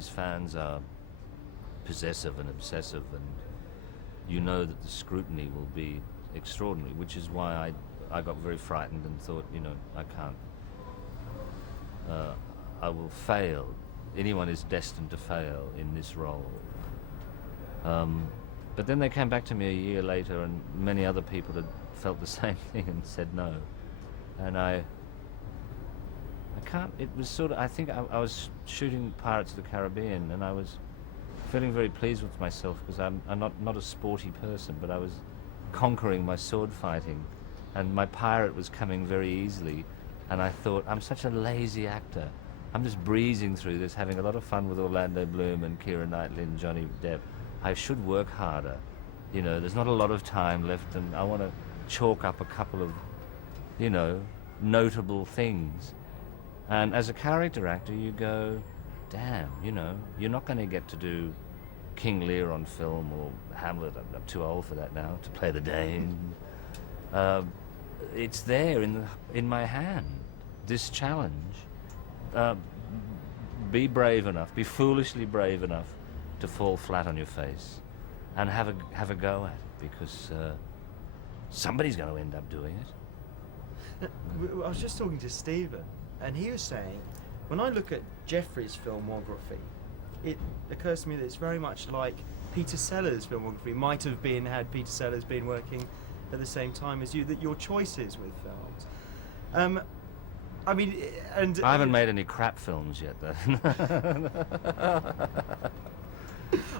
his fans are possessive and obsessive, and you know that the scrutiny will be extraordinary, which is why I got very frightened and thought, you know, I can't, I will fail. Anyone is destined to fail in this role. But then they came back to me a year later, and many other people had felt the same thing and said no. And I can't, it was sort of, I think I was shooting Pirates of the Caribbean, and I was feeling very pleased with myself, because I'm not a sporty person, but I was conquering my sword fighting, and my pirate was coming very easily, and I thought, I'm such a lazy actor. I'm just breezing through this, having a lot of fun with Orlando Bloom and Keira Knightley and Johnny Depp. I should work harder. You know, there's not a lot of time left, and I want to chalk up a couple of, you know, notable things. And as a character actor, you go, damn, you know, you're not going to get to do King Lear on film or Hamlet. I'm too old for that now, to play the Dane. It's there in my hand, this challenge. Be brave enough, be foolishly brave enough to fall flat on your face and have a go at it, because somebody's going to end up doing it. I was just talking to Stephen, and he was saying, when I look at Geoffrey's filmography, it occurs to me that it's very much like Peter Sellers' filmography might have been had Peter Sellers been working at the same time as you, that your choices with films. I mean, and I haven't made any crap films yet, though.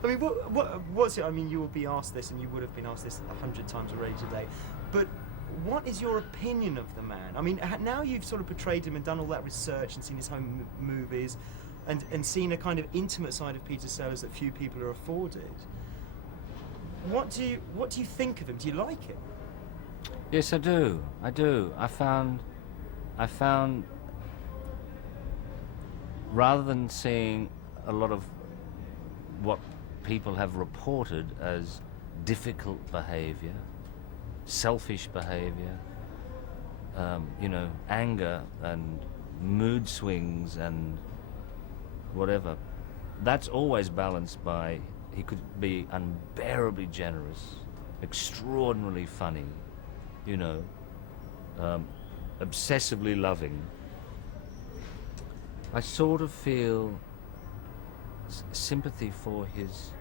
I mean, what's it? I mean, you will be asked this, and you would have been asked this 100 times already today. But what is your opinion of the man? I mean, now you've sort of portrayed him and done all that research and seen his home movies, and seen a kind of intimate side of Peter Sellers that few people are afforded. What do you think of him? Do you like him? Yes, I do. I do. I found, rather than seeing a lot of what people have reported as difficult behavior, selfish behavior, you know, anger and mood swings and whatever, that's always balanced by, he could be unbearably generous, extraordinarily funny, you know, obsessively loving. I sort of feel sympathy for his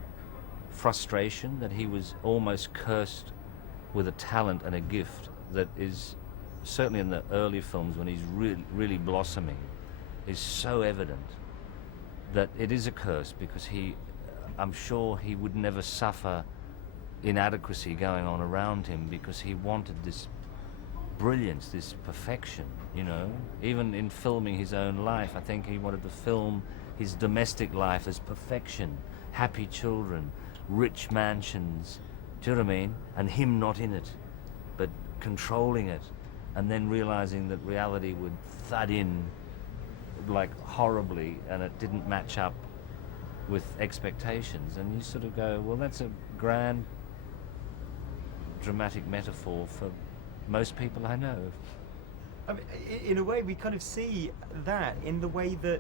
frustration, that he was almost cursed with a talent and a gift that is, certainly in the early films when he's really blossoming, is so evident that it is a curse, because I'm sure he would never suffer inadequacy going on around him, because he wanted this brilliance, this perfection, you know. Even in filming his own life, I think he wanted to film his domestic life as perfection, happy children, rich mansions, do you know what I mean? And him not in it, but controlling it, and then realizing that reality would thud in like horribly, and it didn't match up with expectations. And you sort of go, well, that's a grand dramatic metaphor for most people I know. I mean, in a way, we kind of see that in the way that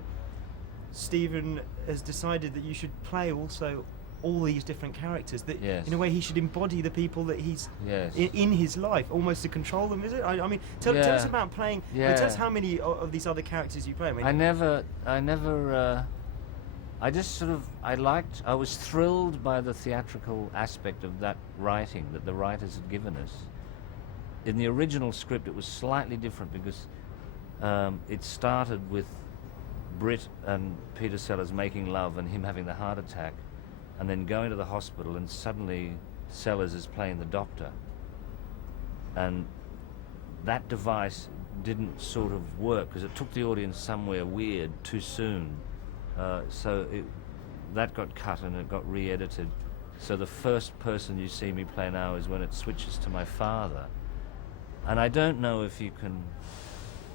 Stephen has decided that you should play also all these different characters, that yes. In a way he should embody the people that he's yes. in his life, almost to control them, is it? I mean, tell us about playing, tell us how many of these other characters you play. I mean, I was thrilled by the theatrical aspect of that writing that the writers had given us. In the original script it was slightly different, because it started with Britt and Peter Sellers making love and him having the heart attack, and then going to the hospital, and suddenly Sellers is playing the doctor. And that device didn't sort of work, because it took the audience somewhere weird too soon. So that got cut and it got re-edited. So the first person you see me play now is when it switches to my father. And I don't know if you can...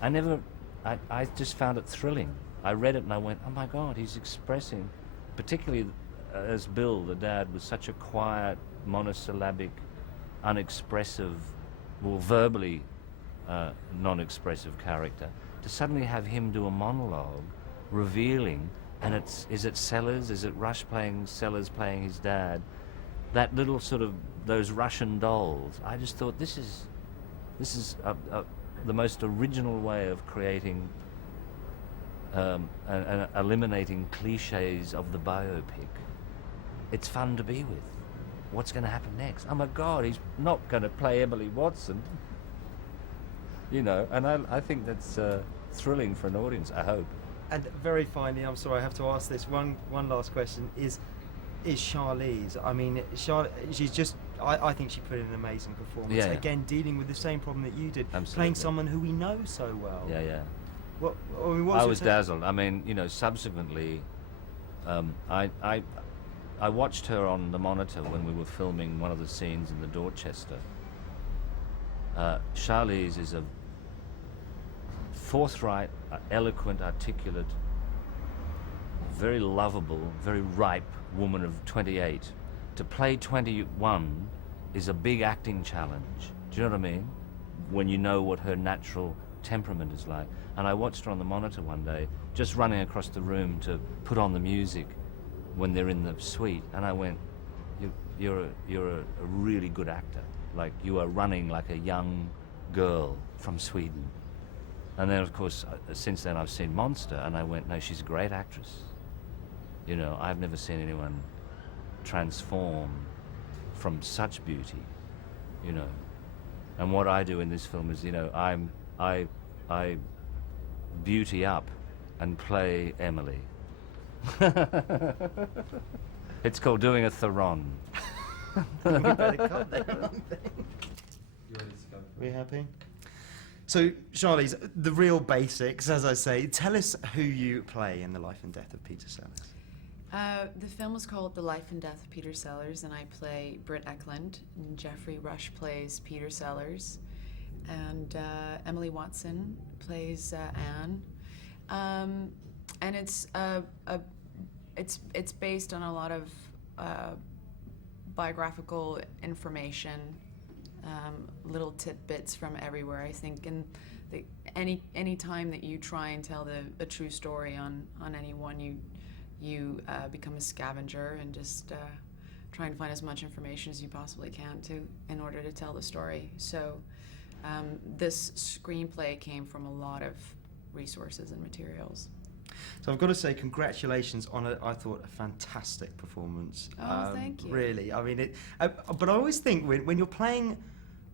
I just found it thrilling. I read it and I went, oh my God, he's expressing, particularly as Bill, the dad, was such a quiet, monosyllabic, unexpressive, well, verbally non-expressive character, to suddenly have him do a monologue revealing and is it Sellers? Is it Rush playing Sellers playing his dad? That little sort of those Russian dolls. I just thought this is the most original way of creating and eliminating cliches of the biopic. It's fun to be with. What's going to happen next? Oh my God, he's not going to play Emily Watson. You know, and I think that's thrilling for an audience, I hope. And very finally, I'm sorry, I have to ask this one last question, is Charlize. I mean, she's just, I think she put in an amazing performance. Yeah. Again, dealing with the same problem that you did. Absolutely. Playing someone who we know so well. Yeah. I was dazzled. I mean, you know, subsequently, I watched her on the monitor when we were filming one of the scenes in the Dorchester. Charlize is a forthright, eloquent, articulate, very lovable, very ripe woman of 28. To play 21 is a big acting challenge. Do you know what I mean? When you know what her natural temperament is like. And I watched her on the monitor one day, just running across the room to put on the music when they're in the suite, and I went, you're a really good actor. Like, you are running like a young girl from Sweden. And then, of course, since then I've seen Monster, and I went, no, she's a great actress. You know, I've never seen anyone transform from such beauty, you know. And what I do in this film is, you know, I beauty up and play Emily. It's called doing a Theron. We better cut there, I think. You ready to go? We happy? So, Charlize, the real basics, as I say. Tell us who you play in The Life and Death of Peter Sellers. The film is called The Life and Death of Peter Sellers, and I play Britt Eklund, and Geoffrey Rush plays Peter Sellers, and Emily Watson plays Anne. And it's based on a lot of biographical information, little tidbits from everywhere. I think, and any time that you try and tell a true story on anyone, you become a scavenger and just try and find as much information as you possibly can in order to tell the story. So this screenplay came from a lot of resources and materials. So I've got to say, congratulations on I thought, a fantastic performance. Oh, thank you. Really, I mean, but I always think when you're playing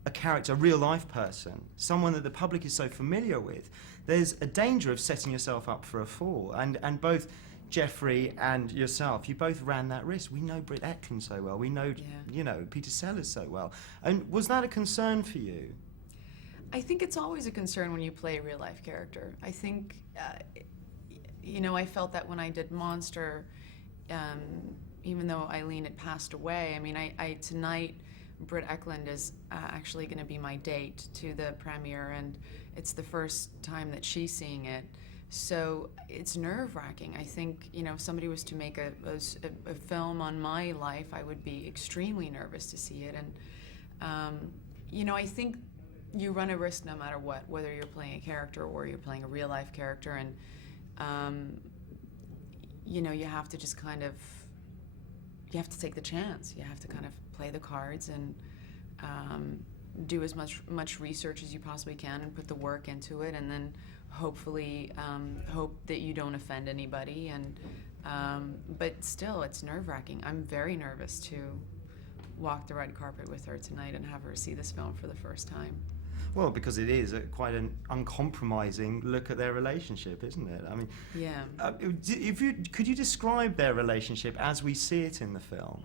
a character, a real-life person, someone that the public is so familiar with, there's a danger of setting yourself up for a fall. And both Geoffrey and yourself, you both ran that risk. We know Britt Eklund so well. We know, you know, Peter Sellers so well. And was that a concern for you? I think it's always a concern when you play a real-life character. I think, you know, I felt that when I did Monster, even though Eileen had passed away, I mean, tonight, Britt Eklund is actually going to be my date to the premiere, and it's the first time that she's seeing it. So it's nerve-wracking. I think, you know, if somebody was to make a film on my life, I would be extremely nervous to see it. And, you know, I think you run a risk no matter what, whether you're playing a character or you're playing a real-life character. And, you know, you have to just kind of, you have to take the chance. You have to kind of play the cards and do as much research as you possibly can and put the work into it, and then hopefully hope that you don't offend anybody. And but still, it's nerve-wracking. I'm very nervous to walk the red carpet with her tonight and have her see this film for the first time. Well, because it is quite an uncompromising look at their relationship, isn't it? I mean, yeah. Could you describe their relationship as we see it in the film?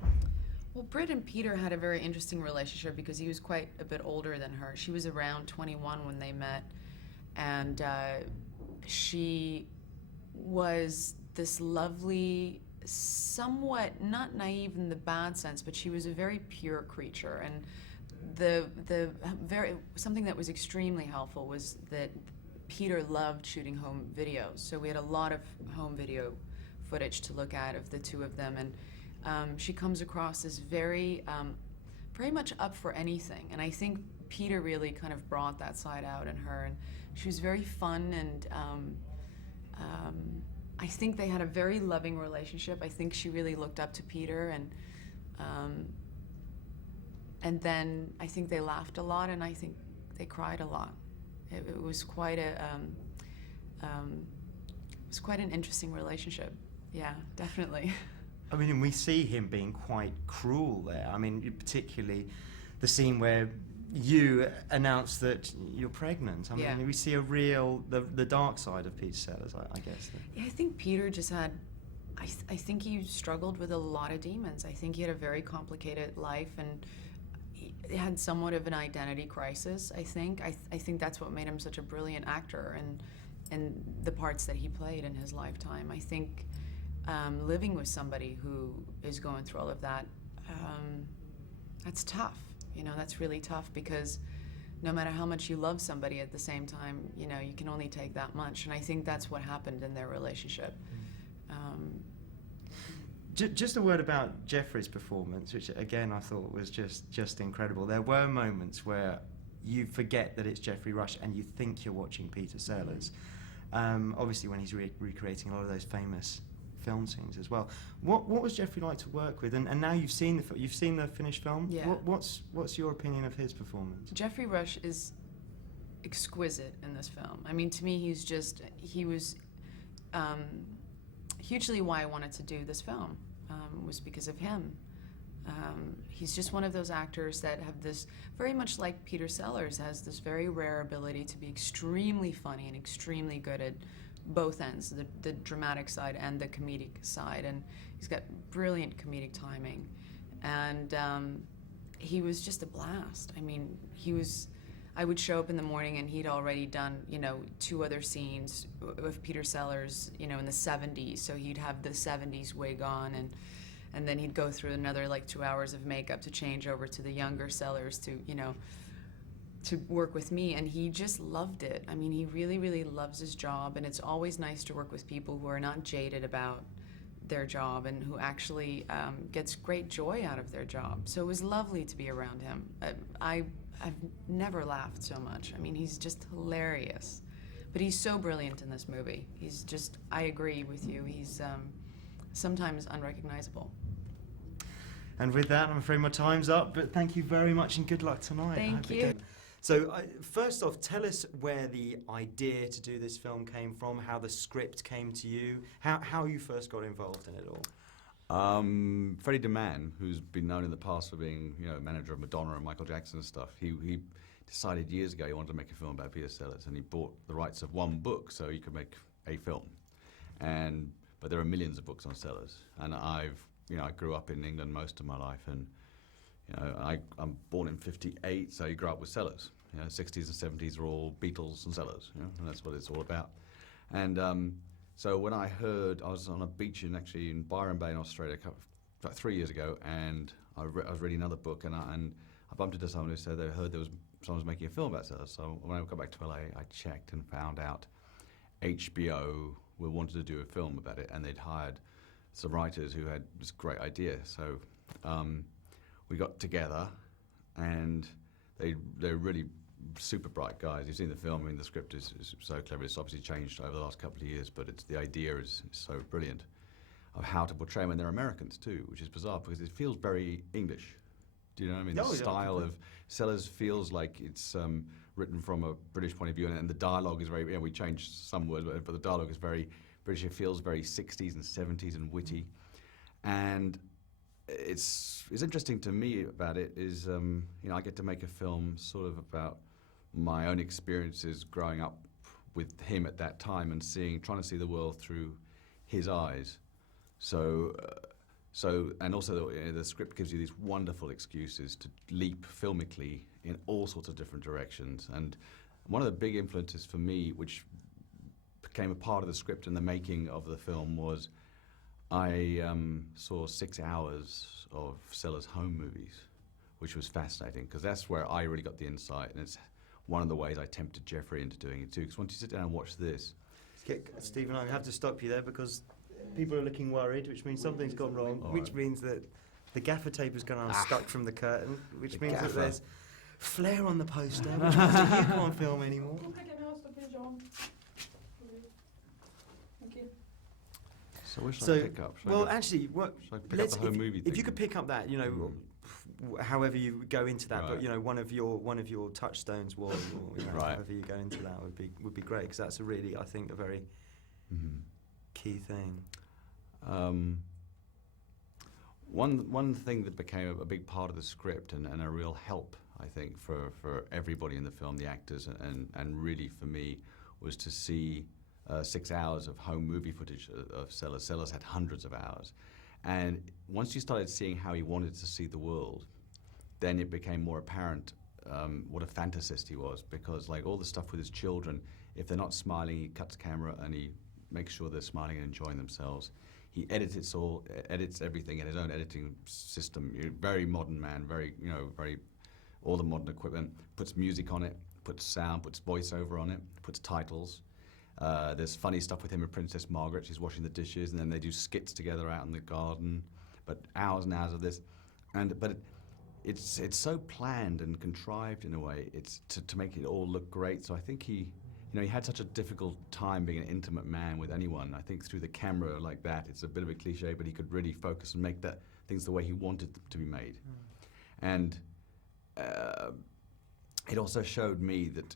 Well, Britt and Peter had a very interesting relationship because he was quite a bit older than her. She was around 21 when they met, and she was this lovely, somewhat not naive in the bad sense, but she was a very pure creature. And something that was extremely helpful was that Peter loved shooting home videos, so we had a lot of home video footage to look at of the two of them. And she comes across as very much up for anything, and I think Peter really kind of brought that side out in her. And she was very fun and I think they had a very loving relationship. I think she really looked up to Peter, and then I think they laughed a lot, and I think they cried a lot. It was quite an interesting relationship. Yeah, definitely. I mean, and we see him being quite cruel there. I mean, particularly the scene where you announce that you're pregnant. I mean, Yeah. we see a real, the dark side of Peter Sellers, I guess. Yeah, I think Peter just had, I think he struggled with a lot of demons. I think he had a very complicated life, and he had somewhat of an identity crisis, I think. I think that's what made him such a brilliant actor, and the parts that he played in his lifetime. I think living with somebody who is going through all of that, that's tough. You know, that's really tough, because no matter how much you love somebody, at the same time, you know, you can only take that much. And I think that's what happened in their relationship. Just a word about Geoffrey's performance, which again I thought was just incredible. There were moments where you forget that it's Geoffrey Rush and you think you're watching Peter Sellers. Obviously, when he's recreating a lot of those famous film scenes as well. What was Geoffrey like to work with? And now you've seen the finished film. Yeah. What's your opinion of his performance? Geoffrey Rush is exquisite in this film. I mean, to me, he was hugely why I wanted to do this film, was because of him. He's just one of those actors that have this, very much like Peter Sellers, has this very rare ability to be extremely funny and extremely good at both ends, the dramatic side and the comedic side, and he's got brilliant comedic timing, and he was just a blast. I mean, I would show up in the morning and he'd already done, you know, 2 other scenes with Peter Sellers, you know, in the 70s, so he'd have the 70s wig on, and then he'd go through another like 2 hours of makeup to change over to the younger Sellers to, you know, to work with me, and he just loved it. I mean, he really, really loves his job, and it's always nice to work with people who are not jaded about their job and who actually gets great joy out of their job. So it was lovely to be around him. I've never laughed so much. I mean, he's just hilarious. But he's so brilliant in this movie. He's just, I agree with you, he's sometimes unrecognizable. And with that, I'm afraid my time's up, but thank you very much and good luck tonight. Thank you. So, first off, tell us where the idea to do this film came from, how the script came to you, how you first got involved in it all. Freddie DeMann, who's been known in the past for being, you know, manager of Madonna and Michael Jackson and stuff, he decided years ago he wanted to make a film about Peter Sellers, and he bought the rights of one book so he could make a film. But there are millions of books on Sellers, and I grew up in England most of my life, and you know, I'm born in '58, so you grew up with Sellers. You know, 60s and 70s are all Beatles and Sellers, you know, and that's what it's all about. And so when I heard, I was on a beach in Byron Bay in Australia about 3 years ago, and I was reading another book, and I bumped into someone who said they heard someone was making a film about Sellers. So when I got back to LA, I checked and found out HBO wanted to do a film about it, and they'd hired some writers who had this great idea. So we got together, and they're really super bright guys. You've seen the film. I mean, the script is so clever. It's obviously changed over the last couple of years, but the idea is so brilliant of how to portray them. And they're Americans too, which is bizarre because it feels very English. Do you know what I mean? Oh, The yeah, style of Sellers feels like it's written from a British point of view, and the dialogue is very, you know, we changed some words, but the dialogue is very British. It feels very 60s and 70s and witty. And it's interesting to me about it is, you know, I get to make a film sort of about my own experiences growing up with him at that time and trying to see the world through his eyes. So and also the script gives you these wonderful excuses to leap filmically in all sorts of different directions. And one of the big influences for me, which became a part of the script and the making of the film, was I saw 6 hours of Sellers' home movies, which was fascinating because that's where I really got the insight, and it's one of the ways I tempted Geoffrey into doing it too. Because once you sit down and watch this, Stephen, I have to stop you there because people are looking worried, which means something's gone wrong, which means that the gaffer tape has gone unstuck from the curtain, which means that there's flare on the poster, which means that you can't film anymore. Thank you. So what should So, I pick up? Should I well, go- actually, what, should I pick up the home movie if you thing? could pick up that, you know, however you go into that, but Right. you know, one of your touchstones was, or you know, Right. however you go into that would be great, because that's a really, I think, a very Mhm. key thing. One thing that became a big part of the script and a real help, I think, for everybody in the film, the actors, and really for me, was to see 6 hours of home movie footage of Sellers. Sellers had hundreds of hours. And once you started seeing how he wanted to see the world, then it became more apparent what a fantasist he was, because like all the stuff with his children, if they're not smiling, he cuts camera and he makes sure they're smiling and enjoying themselves. He edits everything in his own editing system. You're a very modern man, very all the modern equipment, puts music on it, puts sound, puts voiceover on it, puts titles. There's funny stuff with him and Princess Margaret. She's washing the dishes, and then they do skits together out in the garden. But hours and hours of this, but it's so planned and contrived in a way. It's to make it all look great. So I think he had such a difficult time being an intimate man with anyone. I think through the camera like that, it's a bit of a cliche, but he could really focus and make things the way he wanted them to be made. And it also showed me that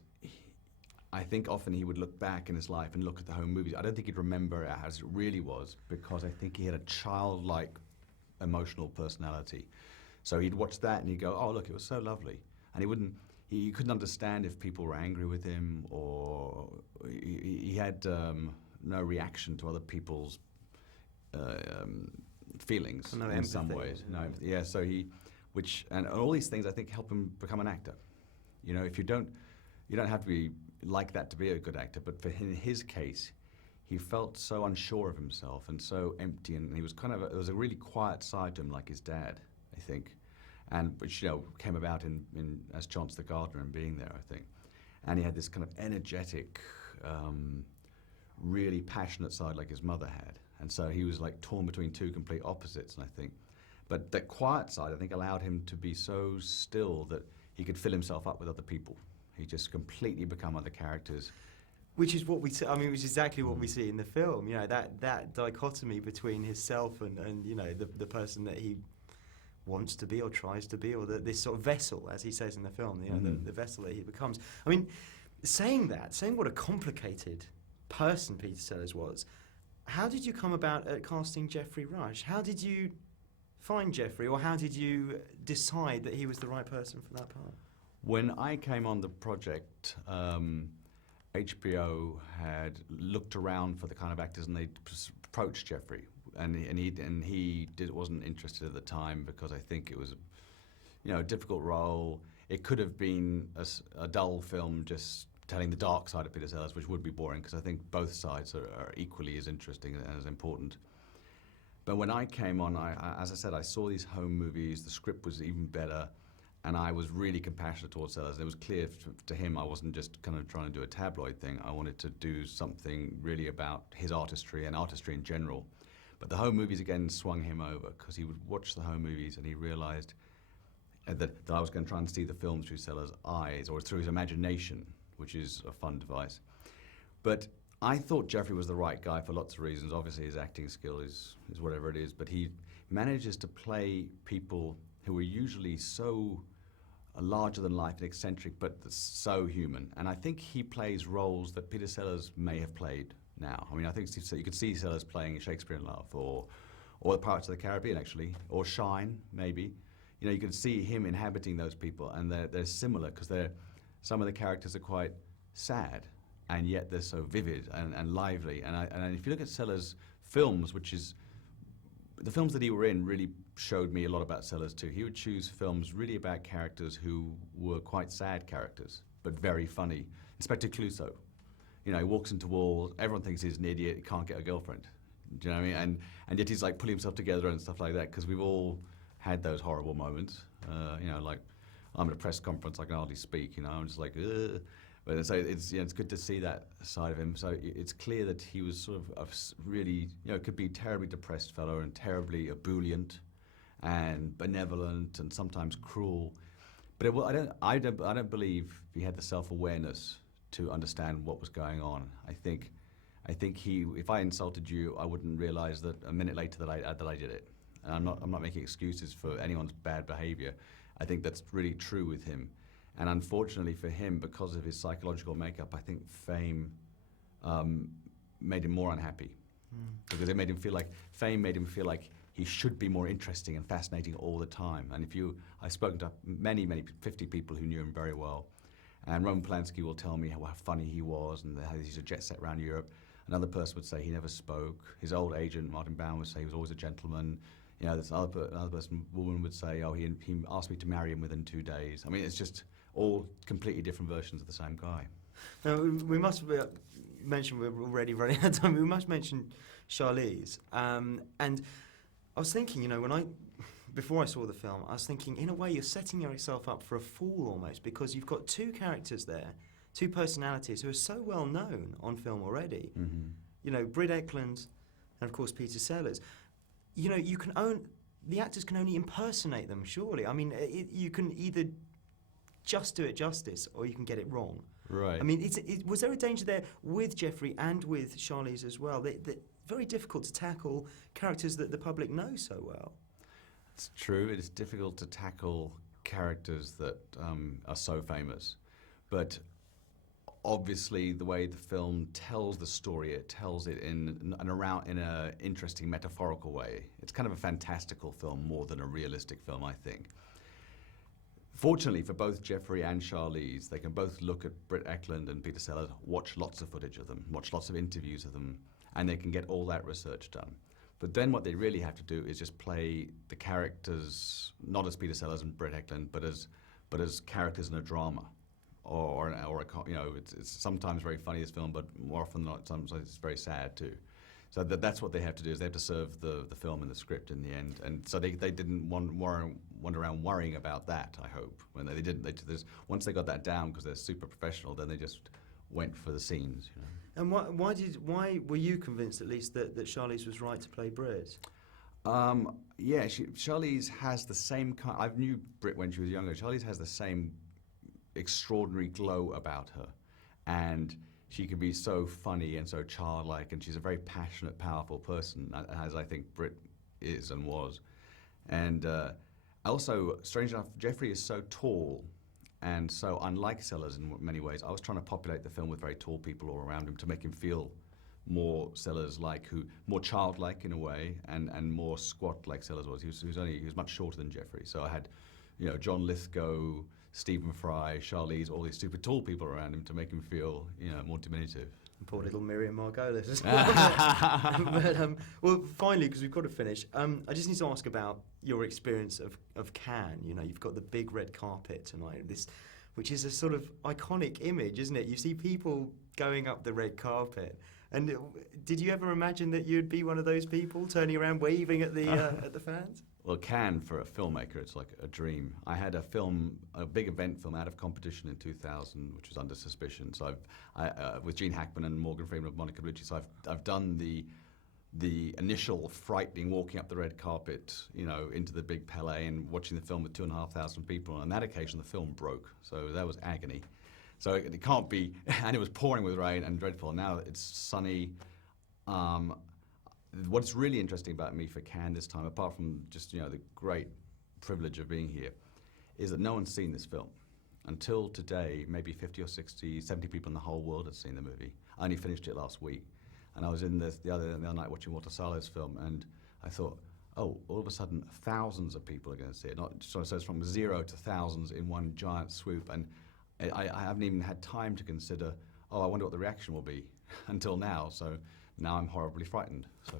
I think often he would look back in his life and look at the home movies. I don't think he'd remember it as it really was, because I think he had a childlike emotional personality. So he'd watch that and he'd go, oh, look, it was so lovely. And he couldn't understand if people were angry with him, or he had no reaction to other people's feelings No in some empathy. ways. No empathy. Yeah, so and all these things I think help him become an actor. You know, if you don't have to be like that to be a good actor, but in his case, he felt so unsure of himself and so empty, and he was there was a really quiet side to him, like his dad, I think, and which came about in as Chance the Gardener and being there, I think. And he had this kind of energetic, really passionate side like his mother had, and so he was like torn between two complete opposites, and I think. But that quiet side, I think, allowed him to be so still that he could fill himself up with other people. He just completely become other characters. Which is what we see. I mean, which is exactly what we see in the film. You know, that dichotomy between himself and you know the person that he wants to be or tries to be, or this sort of vessel, as he says in the film. You know, the vessel that he becomes. I mean, saying what a complicated person Peter Sellers was. How did you come about at casting Geoffrey Rush? How did you find Geoffrey, or how did you decide that he was the right person for that part? When I came on the project, HBO had looked around for the kind of actors, and they approached Geoffrey, and he wasn't interested at the time, because I think it was a difficult role. It could have been a dull film just telling the dark side of Peter Sellers, which would be boring, because I think both sides are equally as interesting and as important. But when I came on, as I said, I saw these home movies. The script was even better, and I was really compassionate towards Sellers. It was clear to him I wasn't just kind of trying to do a tabloid thing. I wanted to do something really about his artistry and artistry in general. But the home movies again swung him over, because he would watch the home movies and he realized that I was going to try and see the film through Sellers' eyes, or through his imagination, which is a fun device. But I thought Geoffrey was the right guy for lots of reasons. Obviously his acting skill is whatever it is, but he manages to play people who are usually so larger than life and eccentric, but so human. And I think he plays roles that Peter Sellers may have played now. I mean, I think you could see Sellers playing Shakespeare in Love, or the Pirates of the Caribbean, actually, or Shine, maybe. You can see him inhabiting those people, and they're similar, because some of the characters are quite sad, and yet they're so vivid and lively. And if you look at Sellers' films, the films that he were in really showed me a lot about Sellers too. He would choose films really about characters who were quite sad characters, but very funny. Inspector Clouseau. He walks into walls, everyone thinks he's an idiot, he can't get a girlfriend. Do you know what I mean? And yet he's like pulling himself together and stuff like that, because we've all had those horrible moments. Like I'm at a press conference, I can hardly speak, I'm just like, ugh. But so it's good to see that side of him. So it's clear that he was sort of really, could be a terribly depressed fellow, and terribly ebullient and benevolent and sometimes cruel. But I don't believe he had the self-awareness to understand what was going on. I think I think if I insulted you, I wouldn't realize that a minute later that I did it. And I'm not making excuses for anyone's bad behavior. I think that's really true with him. And unfortunately for him, because of his psychological makeup, I think fame made him more unhappy. Because it made him feel like, fame made him feel like he should be more interesting and fascinating all the time. And I've spoken to many, 50 people who knew him very well. And Roman Polanski will tell me how funny he was and how he's a jet set around Europe. Another person would say he never spoke. His old agent, Martin Baum, would say he was always a gentleman. You know, another woman would say, oh, he asked me to marry him within 2 days. I mean, it's just all completely different versions of the same guy. Now, we must mention, we're already running out of time, we must mention Charlize. And I was thinking, you know, before I saw the film, I was thinking, in a way, you're setting yourself up for a fall almost, because you've got two characters there, two personalities who are so well known on film already. Mm-hmm. You know, Britt Ekland and, of course, Peter Sellers. You know, the actors can only impersonate them, surely. I mean, you can either just do it justice or you can get it wrong. Right. I mean, was there a danger there with Geoffrey and with Charlize as well? Very difficult to tackle characters that the public know so well. It's true. It is difficult to tackle characters that are so famous. But obviously, the way the film tells the story, it tells it in an interesting metaphorical way. It's kind of a fantastical film more than a realistic film, I think. Fortunately for both Geoffrey and Charlize, they can both look at Britt Ekland and Peter Sellers, watch lots of footage of them, watch lots of interviews of them, and they can get all that research done. But then what they really have to do is just play the characters, not as Peter Sellers and Britt Ekland, but as characters in a drama, or you know, it's sometimes very funny, this film, but more often than not, sometimes it's very sad too. So that's what they have to do, is they have to serve the film and the script in the end. And so they didn't wander around worrying about that, I hope. When they didn't. Once they got that down, because they're super professional, then they just went for the scenes. You know? And why were you convinced, at least, that Charlize was right to play Britt? Yeah, Charlize has the same kind. I knew Britt when she was younger. Charlize has the same extraordinary glow about her, and she can be so funny and so childlike, and she's a very passionate, powerful person, as I think Britt is and was. And also, strange enough, Geoffrey is so tall and so unlike Sellers in many ways. I was trying to populate the film with very tall people all around him to make him feel more Sellers-like, more childlike in a way, and more squat like Sellers was. He was much shorter than Geoffrey. So I had, you know, John Lithgow, Stephen Fry, Charlize, all these super tall people around him to make him feel, you know, more diminutive. And poor little Miriam Margolis as well. But, well, finally, because we've got to finish, I just need to ask about your experience of Cannes. You know, you've got the big red carpet tonight, which is a sort of iconic image, isn't it? You see people going up the red carpet. And did you ever imagine that you'd be one of those people turning around waving at the fans? Well, Cannes, for a filmmaker, it's like a dream. I had a big event film out of competition in 2000, which was Under Suspicion. So with Gene Hackman and Morgan Freeman of Monica Bellucci. So I've done the initial frightening walking up the red carpet, you know, into the big Palais and watching the film with 2,500 people. And on that occasion, the film broke. So that was agony. So it can't be, and it was pouring with rain and dreadful. Now it's sunny. What's really interesting about me for Cannes this time, apart from just, you know, the great privilege of being here, is that no one's seen this film. Until today, maybe 50 or 60, 70 people in the whole world have seen the movie. I only finished it last week. And I was in the other night watching Walter Sallo's film, and I thought, oh, all of a sudden, thousands of people are going to see it. So it's from 0 to thousands in one giant swoop. And I haven't even had time to consider, oh, I wonder what the reaction will be until now. So now I'm horribly frightened. So,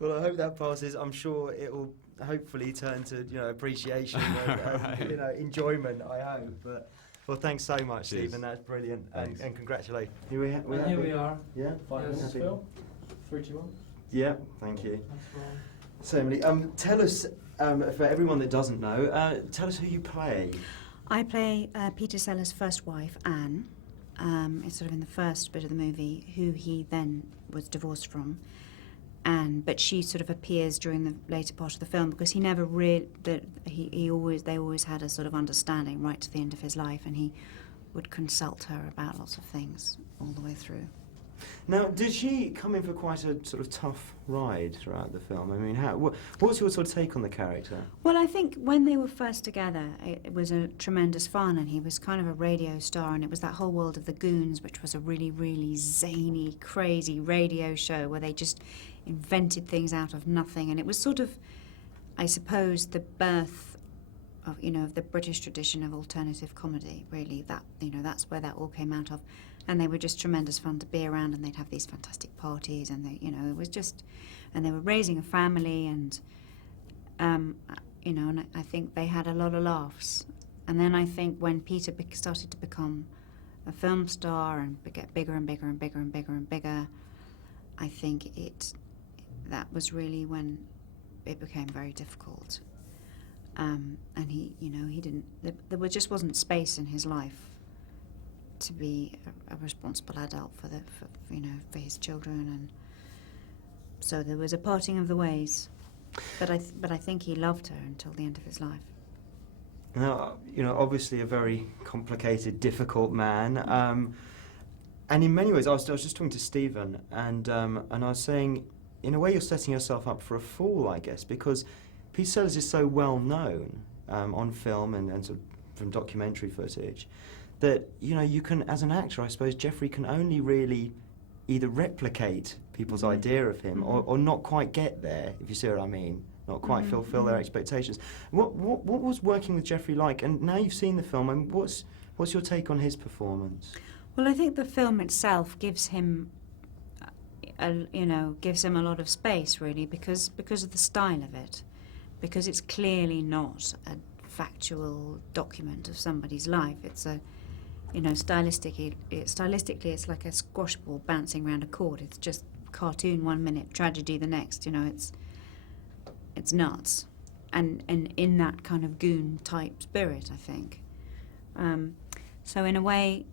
well, I hope that passes. I'm sure it will hopefully turn to, you know, appreciation and Right. you know, enjoyment. I hope. But well, thanks so much, Cheers. Stephen. That's brilliant, and congratulations. Here we are. Yeah. Yes, Phil. 3, 2, 1. Yeah. Thank you. That's wrong. So, Emily, tell us, for everyone that doesn't know, tell us who you play. I play Peter Sellers' first wife, Anne. It's sort of in the first bit of the movie, who he then was divorced from. But she sort of appears during the later part of the film, because he never really, they always had a sort of understanding right to the end of his life, and he would consult her about lots of things all the way through. Now, did she come in for quite a sort of tough ride throughout the film? I mean, what's your sort of take on the character? Well, I think when they were first together, it was a tremendous fun, and he was kind of a radio star, and it was that whole world of the Goons, which was a really, really zany, crazy radio show where they just invented things out of nothing, and it was sort of, I suppose, the birth of, of the British tradition of alternative comedy, really. That, that's where that all came out of. And they were just tremendous fun to be around, and they'd have these fantastic parties, and they, it was just, and they were raising a family, and, and I think they had a lot of laughs. And then I think when Peter started to become a film star and get bigger and bigger and bigger and bigger and bigger, I think that was really when it became very difficult. And he didn't, there just wasn't space in his life to be a responsible adult for his children, and so there was a parting of the ways. But I think he loved her until the end of his life. Now, obviously a very complicated, difficult man, and in many ways, I was just talking to Stephen, and I was saying, in a way, you're setting yourself up for a fall, I guess, because Peter Sellers is so well known on film and sort of from documentary footage, that, you can, as an actor, I suppose, Geoffrey can only really either replicate people's idea of him or not quite get there, if you see what I mean, not quite fulfill their expectations. What was working with Geoffrey like? And now you've seen the film, and what's your take on his performance? Well, I think the film itself gives him, gives him a lot of space, really, because of the style of it, because it's clearly not a factual document of somebody's life. It's a stylistically, it's like a squash ball bouncing around a court. It's just cartoon 1 minute, tragedy the next. It's nuts, and in that kind of goon type spirit, I think. So in a way,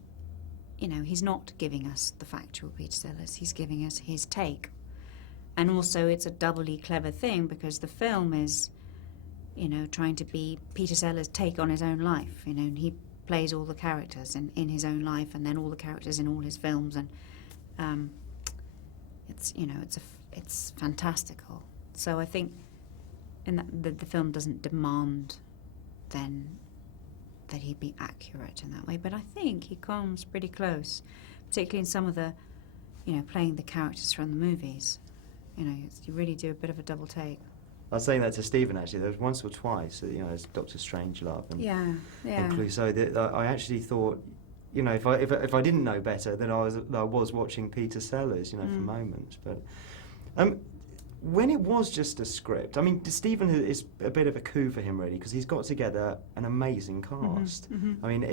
he's not giving us the factual Peter Sellers. He's giving us his take, and also it's a doubly clever thing because the film is, trying to be Peter Sellers' take on his own life. And he plays all the characters in his own life, and then all the characters in all his films, and it's fantastical. So I think in that the film doesn't demand then that he be accurate in that way, but I think he comes pretty close, particularly in some of the, playing the characters from the movies. You really do a bit of a double take. I was saying that to Stephen, actually. There was once or twice, there's Dr. Strangelove and Clouseau, that I actually thought, if I didn't know better, then I was watching Peter Sellers, for moments. But when it was just a script, I mean, Stephen is a bit of a coup for him, really, because he's got together an amazing cast. I mean,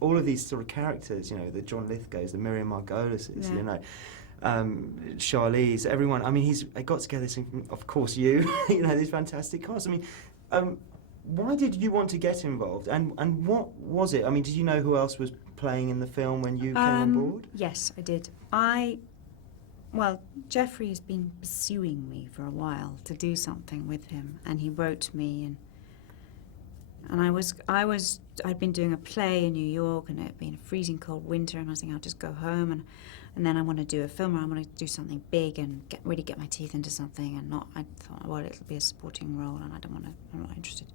all of these sort of characters, the John Lithgows, the Miriam Margolises, Charlize, everyone. I mean, he's got together this, of course, you, these fantastic casts. I mean, why did you want to get involved, and what was it? I mean, did you know who else was playing in the film when you came on board? Yes, I did. Well, Geoffrey has been pursuing me for a while to do something with him, and he wrote to me, and I'd been doing a play in New York, and it had been a freezing cold winter, and I was thinking I'll just go home, and then I want to do a film, or I want to do something big and really get my teeth into something, and I thought, well, it'll be a supporting role, and I'm not interested.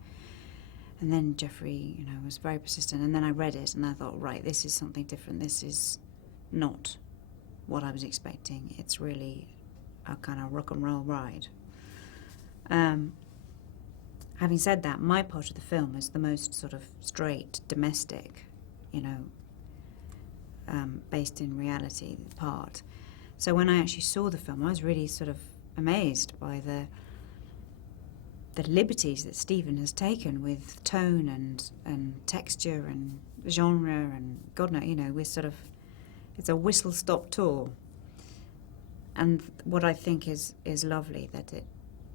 And then Geoffrey, was very persistent, and then I read it, and I thought, right, this is something different. This is not what I was expecting. It's really a kind of rock and roll ride. Having said that, my part of the film is the most sort of straight, domestic, based in reality part. So when I actually saw the film, I was really sort of amazed by the liberties that Stephen has taken with tone and texture and genre and God knows, we're sort of, it's a whistle-stop tour. And what I think is lovely, that it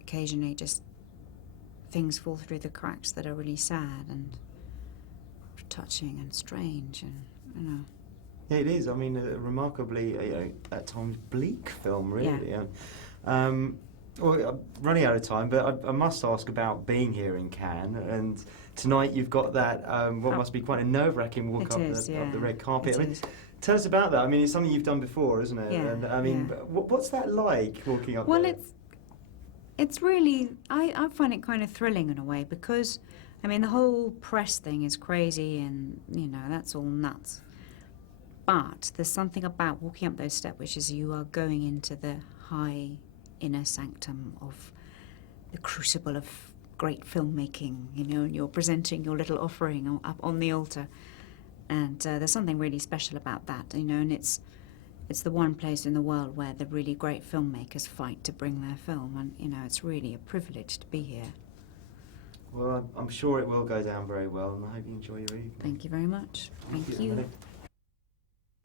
occasionally just things fall through the cracks that are really sad and touching and strange, and Yeah, it is. I mean, a remarkably, at times bleak film, really. Yeah. Well, I'm running out of time, but I must ask about being here in Cannes. And tonight you've got that what must be quite a nerve-wracking walk up the red carpet. It I mean, is. Tell us about that. I mean, it's something you've done before, isn't it? Yeah, And I mean, yeah. what's that like, walking up Well, there? it's really, I find it kind of thrilling in a way, because, I mean, the whole press thing is crazy and, you know, that's all nuts. But there's something about walking up those steps, which is you are going into the high inner sanctum of the crucible of great filmmaking, you know, and you're presenting your little offering up on the altar. And there's something really special about that, you know, and it's the one place in the world where the really great filmmakers fight to bring their film, and, you know, it's really a privilege to be here. Well, I'm sure it will go down very well, and I hope you enjoy your evening. Thank you very much. Thank you. Emily.